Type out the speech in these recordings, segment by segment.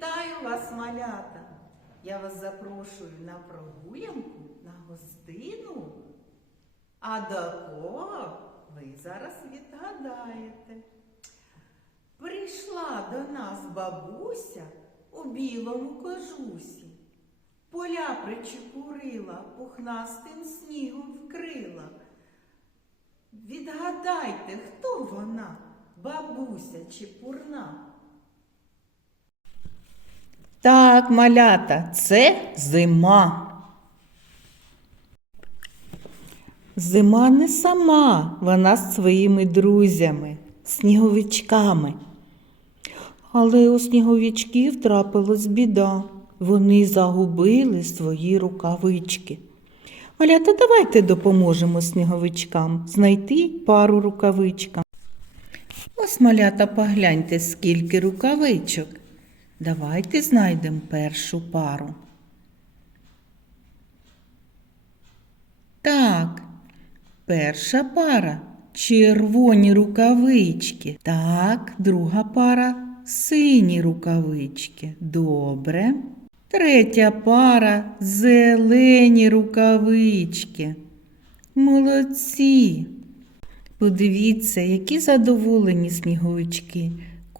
Вітаю вас, малята! Я вас запрошую на прогулянку, на гостину. А до кого ви зараз відгадаєте? Прийшла до нас бабуся у білому кожусі. Поля причепурила, пухнастим снігом вкрила. Відгадайте, хто вона, бабуся чепурна? Так, малята, це зима. Зима не сама, вона з своїми друзями, сніговичками. Але у сніговичків трапилась біда. Вони загубили свої рукавички. Малята, давайте допоможемо сніговичкам знайти пару рукавичкам. Ось, малята, погляньте, скільки рукавичок. Давайте знайдемо першу пару. Так, перша пара червоні рукавички. Так, друга пара сині рукавички. Добре. Третя пара зелені рукавички. Молодці. Подивіться, які задоволені сніговички.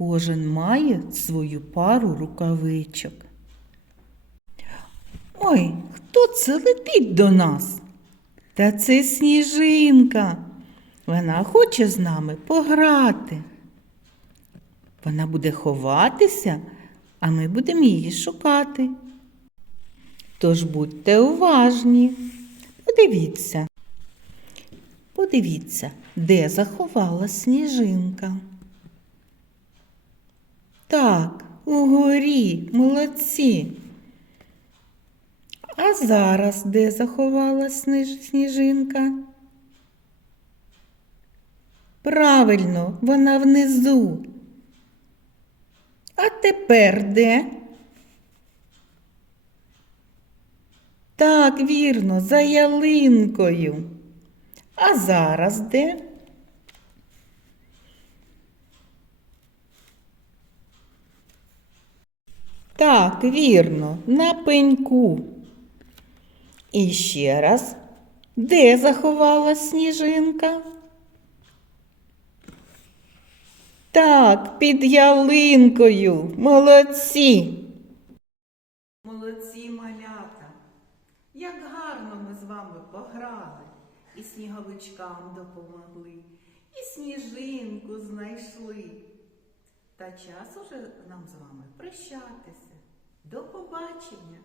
Кожен має свою пару рукавичок. Ой, хто це летить до нас? Та це сніжинка. Вона хоче з нами пограти. Вона буде ховатися, а ми будемо її шукати. Тож будьте уважні. Подивіться. Подивіться, де заховала сніжинка. Так, угорі, молодці. А зараз де заховала сніж- сніжинка? Правильно, вона внизу. А тепер де? Так, вірно, за ялинкою. А зараз де? Так, вірно, на пеньку. І ще раз, де заховалась сніжинка? Так, під ялинкою. Молодці. Молодці малята. Як гарно ми з вами пограли, і сніговичкам допомогли, і сніжинку знайшли. Та час уже нам з вами прощатися. До побачення!